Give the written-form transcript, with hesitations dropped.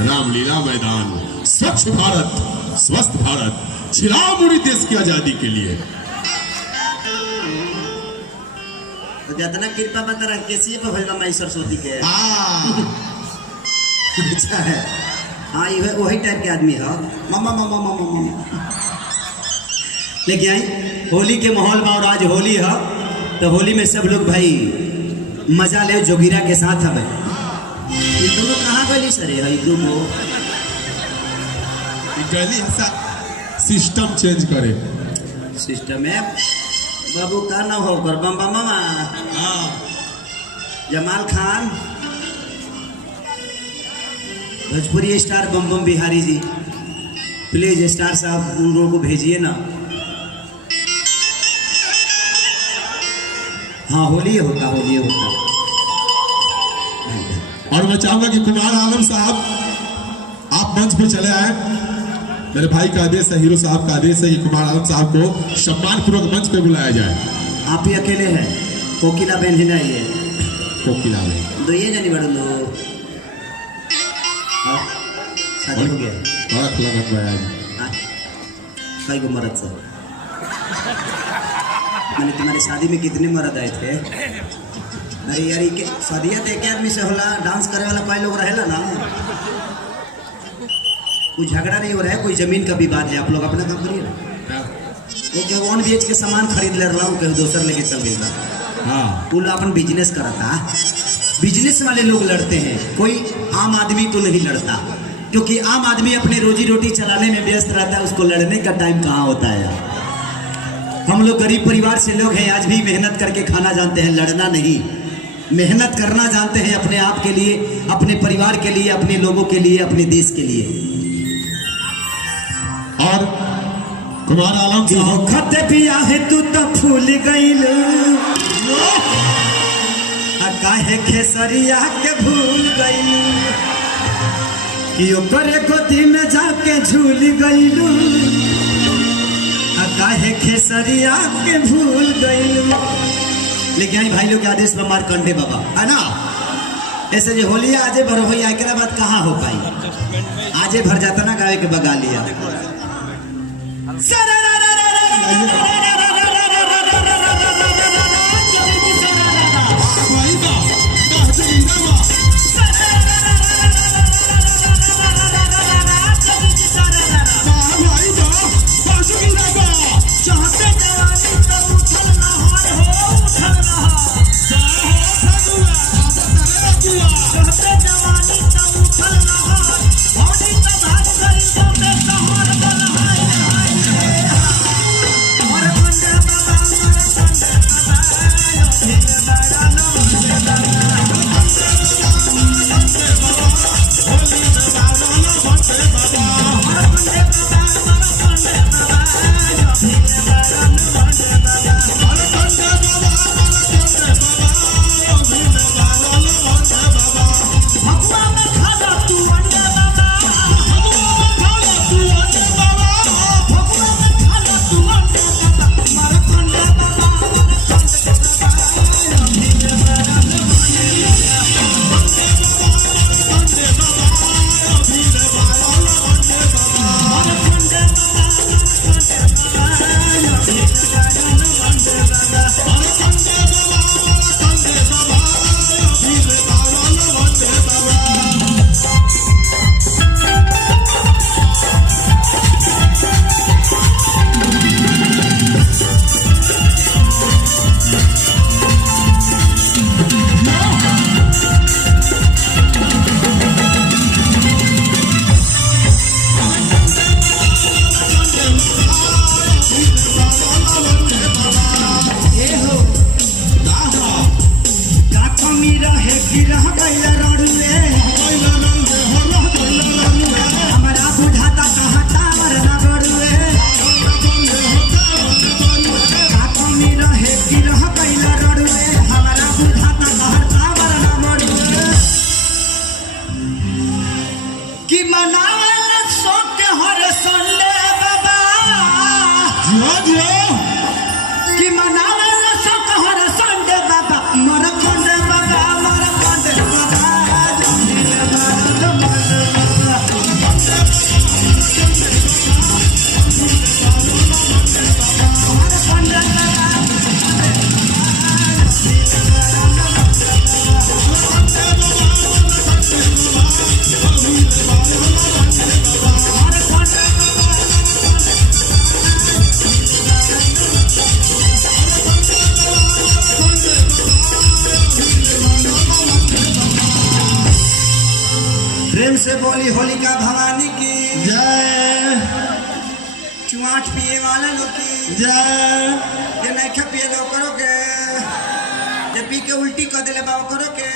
रामलीला मैदान, स्वच्छ भारत, स्वस्थ भारत, छिलाओ मुड़ी देश की आजादी के लिए। तो जितना कृपा बता रहा कैसी पे भइल बा माई सरस्वती के। अच्छा है, हाँ ये वही टाइप के आदमी है। मामा मामा मामा मामा लेकिन आई होली के माहौल में, और आज होली है तो होली में सब लोग भाई मजा ले जोगिरा के साथ है भाई। ये दोनों कहाँ गली सर है? दोनों गली ऐसा सिस्टम चेंज करे। सिस्टम है बाबू का ना हो कर बम बम मामा जमाल खान भोजपुरी स्टार बम बम बिहारी जी, प्लीज स्टार साहब उन लोगों को भेजिए ना। हाँ होली होता, होली होता। और मैं चाहूंगा कि कुमार आलम साहब आप मंच पे चले आए। मेरे भाई का आदेश है, हीरो साहब का आदेश है कि कुमार आलम साहब को सम्मान पूर्वक मंच पे बुलाया जाए। आप ही अकेले हैं? कोकिला बहन ही नहीं है? कोकिला बहन दो ये जानी बड़ो लो शादी हो गया बड़ा खुला बन गया है। कई गो मर्द से मैंने तुम्हारी शादी में कितने मर्द आए थे? अरे यार ये शादियाँ तो एक आदमी से होला, डांस करे वाला कई लोग रहेला ना। कोई झगड़ा नहीं हो रहा है, कोई जमीन का विवाद है, आप लोग अपना काम करिए ना। वो क्या 1 BHK के सामान खरीद ले रहा हूँ, कहीं दूसर लेके चल गई था। हाँ वो लोग अपन बिजनेस करता, बिजनेस वाले लोग लड़ते हैं, कोई आम आदमी तो नहीं लड़ता, क्योंकि आम आदमी अपने रोजी रोटी चलाने में व्यस्त रहता है, उसको लड़ने का टाइम कहाँ होता है। हम लोग गरीब परिवार से लोग हैं, आज भी मेहनत करके खाना जानते हैं, लड़ना नहीं, मेहनत करना जानते हैं अपने आप के लिए, अपने परिवार के लिए, अपने लोगों के लिए, अपने देश के लिए। और कुमार आलम साहब खते पिया है तू तो फूल गईल, काहे खेसरिया के भूल गई, कि ओकरे गोदी में जाके झूल गईलू, काहे खेसरिया के भूल गईलू। लेकिन भाई लोग के आदेश पर मारकंडे बाबा है ना, ऐसे जो होली आजे भर हो, एक बात कहाँ हो पाई, आजे भर जाता ना गावे के बगा लिया। बोली होलिका भवानी की जय। चुआट पिए वाला लोग की जय। ये नहीं खा पिए लो करो के, ये पी के उल्टी कर दिले बाबा करो के।